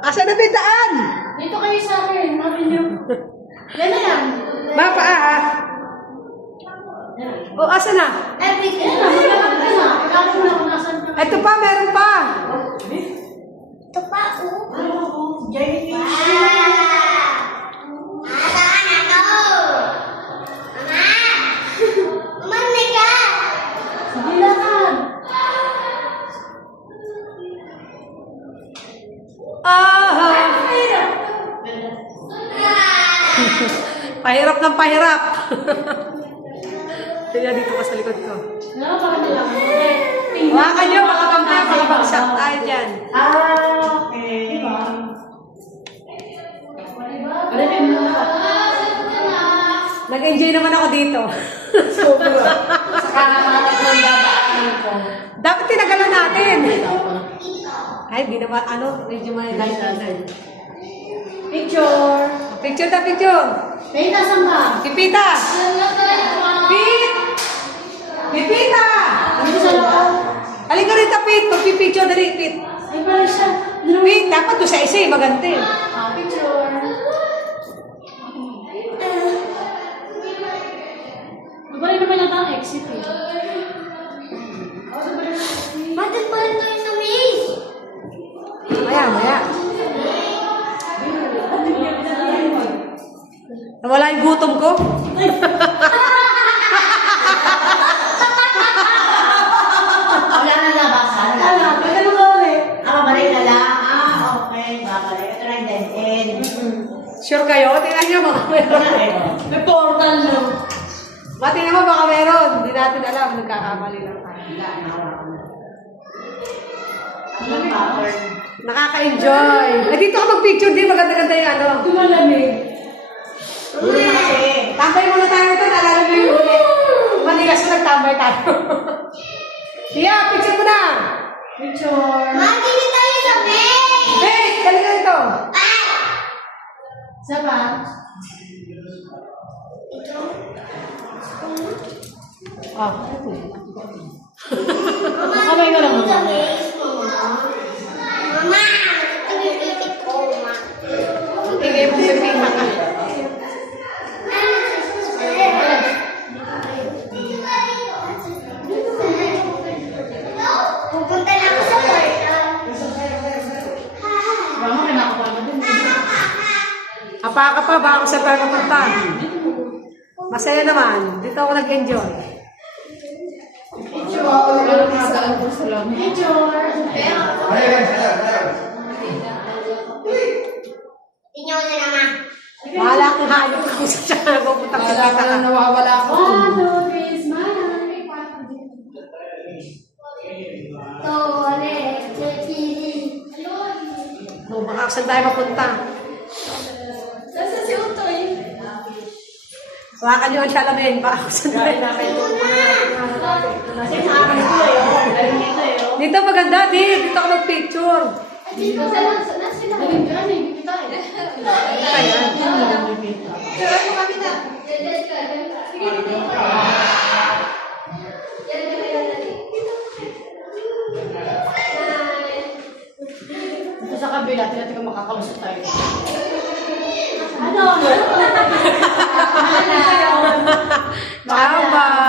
Asa na bidaan? Dito kayo sa akin, mabin niyo. Yan na yan. Mapa O, asa na? Epic. Yan na, maglamat ka na. Alam mo na kung nasan ka. Ito pa, meron pa. Ito pa, oh. Jellyfish. Bilangan. Pahirap ng pahirap. Kaya dito ka sa likod ko. Hawakan nyo, mga kamay, mga bagsak tayo dyan. Okay. Nag-enjoy naman ako dito. Sobra. Saka nakalap ng dadaanan ko. Dapat tinagalan natin. Ay, di naman, medyo may light. Picture. Picture na picture. May nasan ka? Pipita. Pit. Pipita. Ano sa loob? Halika rito, Pit. Magpipicture na rin, Pit. Ay, pala siya. Pit, dapat doon sa isa, magante. Picture. Nabalik naman natin ang exit eh. Bakit pa rin tayo sa maze? Maya. Nawala yung gutom ko. Wala na labasan. Wala. Pwede mo ulit. Babalik na lang. Okay. Babalik. Ito na yung dead end. Sure kayo? Tingnan nyo, baka meron. May portal na. Tingnan mo, baka meron. Hindi natin alam. Nagkakamali lang tayo. Nakaka-enjoy. Dito ka mag-picture din. Maganda-ganda yung ano. Tumalamig. Tambay muna tayo ito. Naalala mo yung huli. Manigas na nagtambay tayo. Siya, picture mo na. Picture. Magiging tayo sa maze! Wait, galing ito. Saba? Ito. Kamay ka lang. Sa maze, Mama! Ito yung ticket ko, Ma. Tingay mo pipita ka. Pupunta na ako sa portal. Mama, kinakakuha na din. Apa ka pa, baka kung saan tayo mapunta. Masaya naman. Dito ako nag-enjoy. Picture. Tingnan mo na, Ma. Bahala akong hayop kung saan siya nagpupunta. Wala ka lang nawawala ako. 1, 2, 3, smile. Ito, ulit. Chili. No, baka kung saan tayo mapunta. Nasa si Utoy. Hawakan nyo ang salamin. Baka kung saan tayo Kasi sa akin ito eh. Galing nito eh. Dito maganda, dito ako mag-picture. Dito sa nasa galing dyan eh. Kita eh. Ayan. Ito sa kabila, tinatika makakalusot tayo. Ano? Tama.